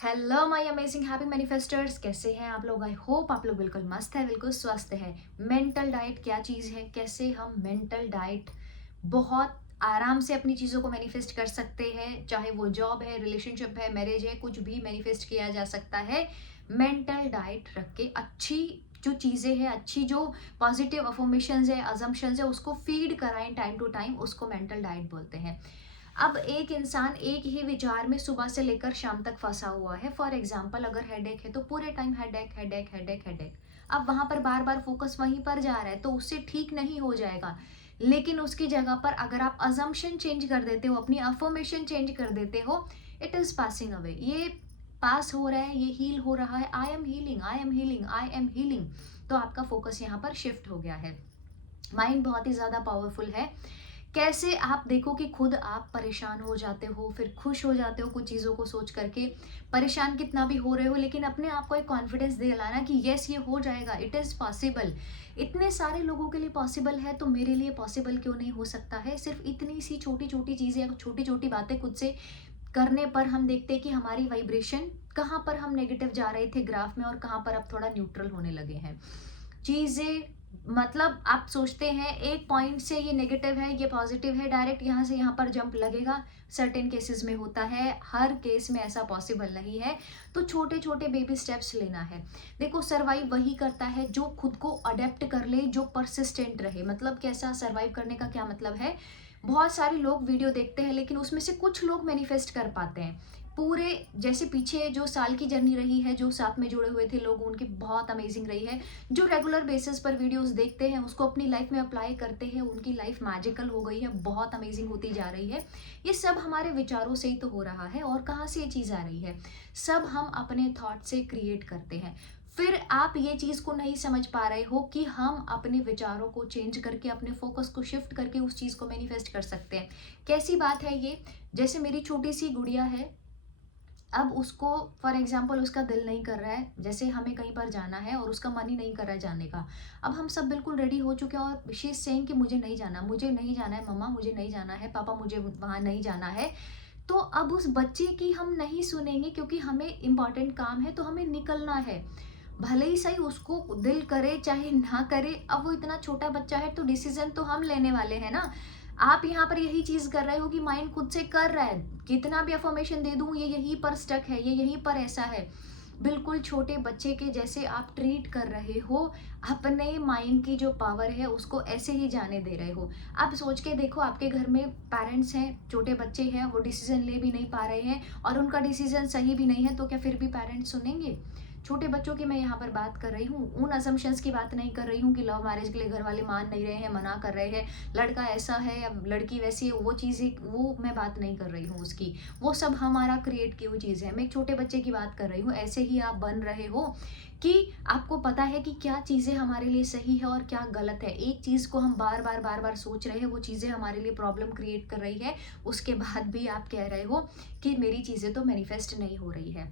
Hello my amazing happy मैनिफेस्टर्स, कैसे हैं आप लोग? आई होप आप लोग बिल्कुल मस्त है, बिल्कुल स्वस्थ है। मेंटल डाइट क्या चीज़ है, कैसे हम मेंटल डाइट बहुत आराम से अपनी चीज़ों को मैनिफेस्ट कर सकते हैं। चाहे वो जॉब है, रिलेशनशिप है, मैरिज है, कुछ भी मैनिफेस्ट किया जा सकता है मेंटल डाइट रख के। अच्छी जो चीज़ें हैं, अच्छी जो पॉजिटिव अफर्मेशंस है, अजम्पशंस है, उसको फीड कराएं टाइम टू टाइम, उसको मेंटल डाइट बोलते हैं। अब एक इंसान एक ही विचार में सुबह से लेकर शाम तक फंसा हुआ है। फॉर एग्जाम्पल, अगर हेडेक है तो पूरे time headache headache headache headache. अब वहां पर बार बार फोकस वहीं पर जा रहा है तो उससे ठीक नहीं हो जाएगा। लेकिन उसकी जगह पर अगर आप अजम्पशन चेंज कर देते हो, अपनी अफर्मेशन चेंज कर देते हो, इट इज पासिंग अवे, ये पास हो रहा है, ये हील हो रहा है, I am healing, I am healing, I am healing. तो आपका फोकस यहाँ पर शिफ्ट हो गया है। माइंड बहुत ही ज्यादा पावरफुल है। कैसे आप देखो कि खुद आप परेशान हो जाते हो, फिर खुश हो जाते हो कुछ चीज़ों को सोच करके। परेशान कितना भी हो रहे हो, लेकिन अपने आप को एक कॉन्फिडेंस दिलाना कि यस, ये हो जाएगा, इट इज़ पॉसिबल। इतने सारे लोगों के लिए पॉसिबल है तो मेरे लिए पॉसिबल क्यों नहीं हो सकता है? सिर्फ इतनी सी छोटी छोटी चीज़ें, छोटी छोटी बातें खुद से करने पर हम देखते हैं कि हमारी वाइब्रेशन, कहाँ पर हम नेगेटिव जा रहे थे ग्राफ में और कहाँ पर अब थोड़ा न्यूट्रल होने लगे हैं चीजें। मतलब आप सोचते हैं एक पॉइंट से ये नेगेटिव है, ये पॉजिटिव है, डायरेक्ट यहाँ से यहाँ पर जंप लगेगा। सर्टेन केसेस में होता है, हर केस में ऐसा पॉसिबल नहीं है। तो छोटे छोटे बेबी स्टेप्स लेना है। देखो, सरवाइव वही करता है जो खुद को अडेप्ट कर ले, जो परसिस्टेंट रहे। मतलब कैसा सरवाइव करने का क्या मतलब है? बहुत सारे लोग वीडियो देखते हैं लेकिन उसमें से कुछ लोग मैनिफेस्ट कर पाते हैं पूरे। जैसे पीछे जो साल की जर्नी रही है, जो साथ में जुड़े हुए थे लोग, उनकी बहुत अमेजिंग रही है। जो रेगुलर बेसिस पर वीडियोस देखते हैं, उसको अपनी लाइफ में अप्लाई करते हैं, उनकी लाइफ मैजिकल हो गई है, बहुत अमेजिंग होती जा रही है। ये सब हमारे विचारों से ही तो हो रहा है। और कहाँ से ये चीज़ आ रही है? सब हम अपने थॉट से क्रिएट करते हैं। फिर आप ये चीज़ को नहीं समझ पा रहे हो कि हम अपने विचारों को चेंज करके, अपने फोकस को शिफ्ट करके उस चीज़ को मैनिफेस्ट कर सकते हैं। कैसी बात है ये? जैसे मेरी छोटी सी गुड़िया है, अब उसको फॉर एग्जाम्पल उसका दिल नहीं कर रहा है, जैसे हमें कहीं पर जाना है और उसका मन ही नहीं कर रहा है जाने का। अब हम सब बिल्कुल रेडी हो चुके हैं और शी इज सेइंग कि मुझे नहीं जाना, मुझे नहीं जाना है मम्मा, मुझे नहीं जाना है पापा, मुझे वहाँ नहीं जाना है। तो अब उस बच्चे की हम नहीं सुनेंगे क्योंकि हमें इम्पॉर्टेंट काम है, तो हमें निकलना है। भले ही सही उसको दिल करे चाहे ना करे, अब वो इतना छोटा बच्चा है तो डिसीजन तो हम लेने वाले हैं ना। आप यहाँ पर यही चीज कर रहे हो कि माइंड खुद से कर रहा है, कितना भी अफर्मेशन दे दूं ये यहीं पर स्टक है, ये यहीं पर ऐसा है। बिल्कुल छोटे बच्चे के जैसे आप ट्रीट कर रहे हो, अपने माइंड की जो पावर है उसको ऐसे ही जाने दे रहे हो। आप सोच के देखो, आपके घर में पेरेंट्स हैं, छोटे बच्चे हैं, वो डिसीजन ले भी नहीं पा रहे हैं और उनका डिसीजन सही भी नहीं है, तो क्या फिर भी पेरेंट्स सुनेंगे? छोटे बच्चों की मैं यहाँ पर बात कर रही हूँ, उन असम्पशंस की बात नहीं कर रही हूँ कि लव मैरिज के लिए घर वाले मान नहीं रहे हैं, मना कर रहे हैं, लड़का ऐसा है या लड़की वैसी है, वो चीज़ें वो मैं बात नहीं कर रही हूँ उसकी। वो सब हमारा क्रिएट की हुई चीज़ है। मैं एक छोटे बच्चे की बात कर रही हूँ। ऐसे ही आप बन रहे हो कि आपको पता है कि क्या चीज़ें हमारे लिए सही है और क्या गलत है। एक चीज़ को हम बार बार बार बार सोच रहे हैं, वो चीज़ें हमारे लिए प्रॉब्लम क्रिएट कर रही है, उसके बाद भी आप कह रहे हो कि मेरी चीज़ें तो मैनिफेस्ट नहीं हो रही है।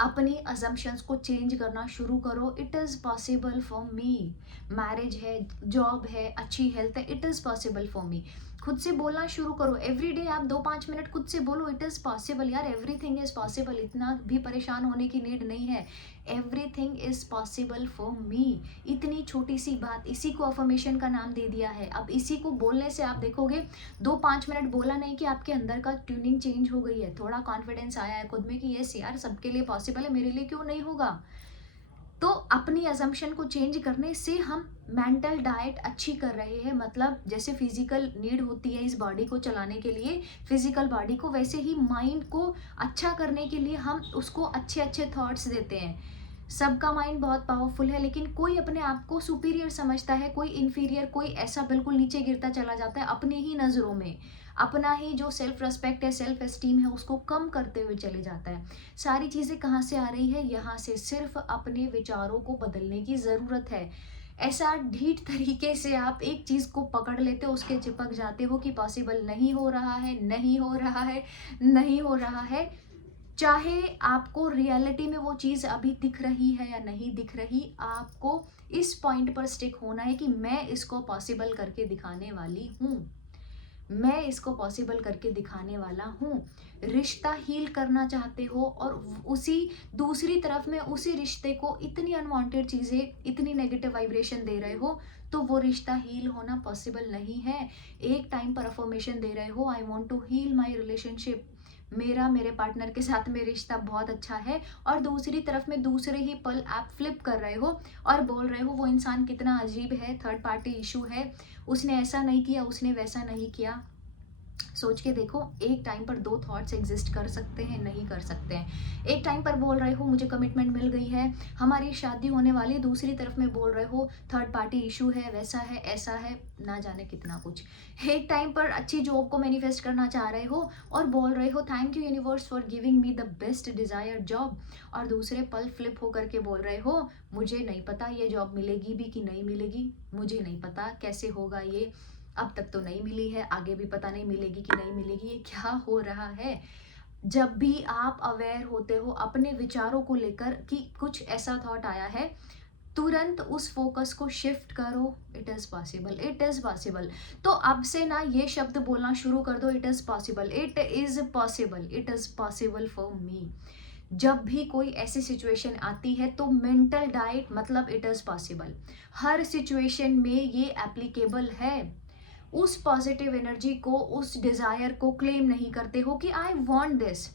अपनी अजम्पशंस को चेंज करना शुरू करो। It is possible for me. Marriage है, जॉब है, अच्छी हेल्थ है, it is possible for me. खुद से बोलना शुरू करो। एवरी डे आप 2-5 मिनट खुद से बोलो, इट इज़ पॉसिबल यार, एवरीथिंग इज़ पॉसिबल। इतना भी परेशान होने की नीड नहीं है। Everything is possible for me. इतनी छोटी सी बात, इसी को अफर्मेशन का नाम दे दिया है। अब इसी को बोलने से आप देखोगे, 2-5 मिनट बोला नहीं कि आपके अंदर का ट्यूनिंग चेंज हो गई है, थोड़ा कॉन्फिडेंस आया है खुद में कि यस यार, सबके लिए पॉसिबल है, मेरे लिए क्यों नहीं होगा। तो अपनी अजम्पशन को चेंज करने से हम मेंटल डाइट अच्छी कर रहे हैं। मतलब जैसे फिजिकल नीड होती है इस बॉडी को चलाने के लिए, फिजिकल बॉडी को, वैसे ही माइंड को अच्छा करने के लिए हम उसको अच्छे अच्छे थॉट्स देते हैं। सबका माइंड बहुत पावरफुल है, लेकिन कोई अपने आप को सुपीरियर समझता है, कोई इंफीरियर, कोई ऐसा बिल्कुल नीचे गिरता चला जाता है अपनी ही नज़रों में। अपना ही जो सेल्फ रेस्पेक्ट है, सेल्फ एस्टीम है, उसको कम करते हुए चले जाता है। सारी चीज़ें कहाँ से आ रही है? यहाँ से। सिर्फ अपने विचारों को बदलने की ज़रूरत है। ऐसा ढीठ तरीके से आप एक चीज़ को पकड़ लेते हो, उसके चिपक जाते हो कि पॉसिबल नहीं हो रहा है, नहीं हो रहा है, नहीं हो रहा है। चाहे आपको रियलिटी में वो चीज़ अभी दिख रही है या नहीं दिख रही, आपको इस पॉइंट पर स्टिक होना है कि मैं इसको पॉसिबल करके दिखाने वाली हूँ। मैं इसको पॉसिबल करके दिखाने वाला हूँ। रिश्ता हील करना चाहते हो और उसी दूसरी तरफ में उसी रिश्ते को इतनी अनवांटेड चीज़ें, इतनी नेगेटिव वाइब्रेशन दे रहे हो, तो वो रिश्ता हील होना पॉसिबल नहीं है। एक टाइम पर अफर्मेशन दे रहे हो, I want to heal my relationship, मेरा मेरे पार्टनर के साथ में रिश्ता बहुत अच्छा है, और दूसरी तरफ में दूसरे ही पल आप फ्लिप कर रहे हो और बोल रहे हो वो इंसान कितना अजीब है, थर्ड पार्टी इशू है, उसने ऐसा नहीं किया, उसने वैसा नहीं किया। सोच के देखो, एक टाइम पर दो थॉट्स एग्जिस्ट कर सकते हैं? नहीं कर सकते हैं। एक टाइम पर बोल रहे हो मुझे कमिटमेंट मिल गई है, हमारी शादी होने वाली है, दूसरी तरफ में बोल रहे हो थर्ड पार्टी इशू है, वैसा है, ऐसा है, ना जाने कितना कुछ। एक टाइम पर अच्छी जॉब को मैनिफेस्ट करना चाह रहे हो और बोल रहे हो thank you universe for giving me the best desired job, और दूसरे पल फ्लिप होकर के बोल रहे हो मुझे नहीं पता ये जॉब मिलेगी भी कि नहीं मिलेगी, मुझे नहीं पता कैसे होगा ये, अब तक तो नहीं मिली है, आगे भी पता नहीं मिलेगी कि नहीं मिलेगी, ये क्या हो रहा है। जब भी आप अवेयर होते हो अपने विचारों को लेकर कि कुछ ऐसा थॉट आया है, तुरंत उस फोकस को शिफ्ट करो, it is possible, it is possible. तो अब से ना ये शब्द बोलना शुरू कर दो, it is possible, it is possible, it is possible for me. जब भी कोई ऐसी सिचुएशन आती है तो मेंटल डाइट मतलब it is possible, her situation में ये एप्लीकेबल है। उस पॉजिटिव एनर्जी को, उस डिज़ायर को क्लेम नहीं करते हो कि आई वांट दिस।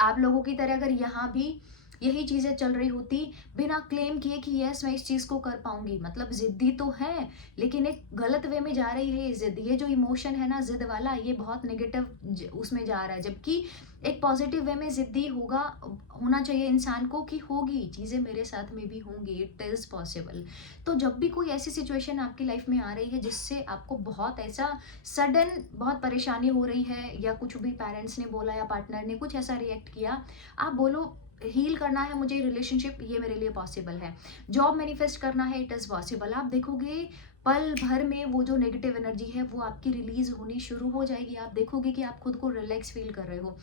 आप लोगों की तरह अगर यहाँ भी यही चीज़ें चल रही होती बिना क्लेम किए कि यस मैं इस चीज़ को कर पाऊंगी, मतलब ज़िद्दी तो है लेकिन एक गलत वे में जा रही है ये ज़िद, ये जो इमोशन है ना ज़िद वाला, ये बहुत नेगेटिव उसमें जा रहा है, जबकि एक पॉजिटिव वे में ज़िद्दी होना चाहिए इंसान को कि होगी चीज़ें, मेरे साथ में भी होंगी, इट इज़ पॉसिबल। तो जब भी कोई ऐसी सिचुएशन आपकी लाइफ में आ रही है जिससे आपको बहुत ऐसा सडन बहुत परेशानी हो रही है, या कुछ भी पेरेंट्स ने बोला या पार्टनर ने कुछ ऐसा रिएक्ट किया, आप बोलो हील करना है मुझे रिलेशनशिप, ये मेरे लिए पॉसिबल है। जॉब मैनिफेस्ट करना है, इट इज़ पॉसिबल। आप देखोगे पल भर में वो जो नेगेटिव एनर्जी है वो आपकी रिलीज होनी शुरू हो जाएगी। आप देखोगे कि आप खुद को रिलैक्स फील कर रहे हो।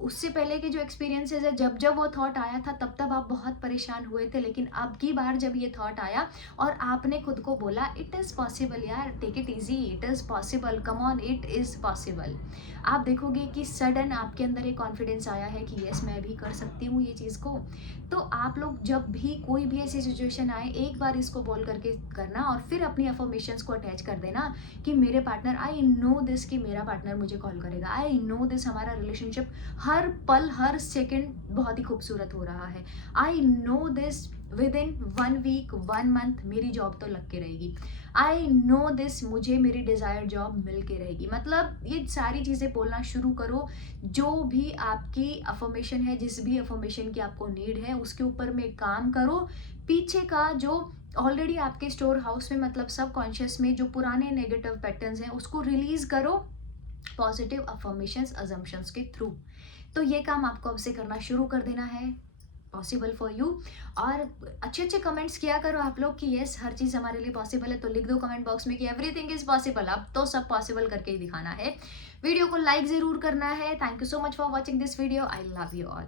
उससे पहले के जो एक्सपीरियंसेस है, जब जब वो थॉट आया था तब तब आप बहुत परेशान हुए थे, लेकिन अब की बार जब ये थॉट आया और आपने खुद को बोला इट इज़ पॉसिबल यार, take it easy, it is possible, come on, it is possible, आप देखोगे कि सडन आपके अंदर एक कॉन्फिडेंस आया है कि यस मैं भी कर सकती हूँ ये चीज़ को। तो आप लोग जब भी कोई भी ऐसी सिचुएशन आए, एक बार इसको बोल करके करना और फिर अपनी अफर्मेशंस को अटैच कर देना कि मेरे पार्टनर, आई नो दिस, कि मेरा पार्टनर मुझे कॉल करेगा, आई नो दिस, हमारा रिलेशनशिप हर पल हर सेकंड बहुत ही खूबसूरत हो रहा है, I know this, within 1 week 1 month मेरी जॉब तो लग के रहेगी, आई नो दिस, मुझे मेरी डिज़ायर जॉब मिल के रहेगी। मतलब ये सारी चीज़ें बोलना शुरू करो। जो भी आपकी अफर्मेशन है, जिस भी अफर्मेशन की आपको नीड है उसके ऊपर में काम करो। पीछे का जो ऑलरेडी आपके स्टोर हाउस में, मतलब सबकॉन्शियस में जो पुराने नेगेटिव पैटर्न्स हैं उसको रिलीज करो पॉजिटिव अफर्मेशंस अजम्पशंस के थ्रू। तो ये काम आपको अब से करना शुरू कर देना है, पॉसिबल फॉर यू। और अच्छे अच्छे कमेंट्स किया करो आप लोग कि यस हर चीज़ हमारे लिए पॉसिबल है, तो लिख दो कमेंट बॉक्स में कि एवरीथिंग इज पॉसिबल। अब तो सब पॉसिबल करके ही दिखाना है। वीडियो को लाइक ज़रूर करना है। Thank you so much for watching this video. I love you all.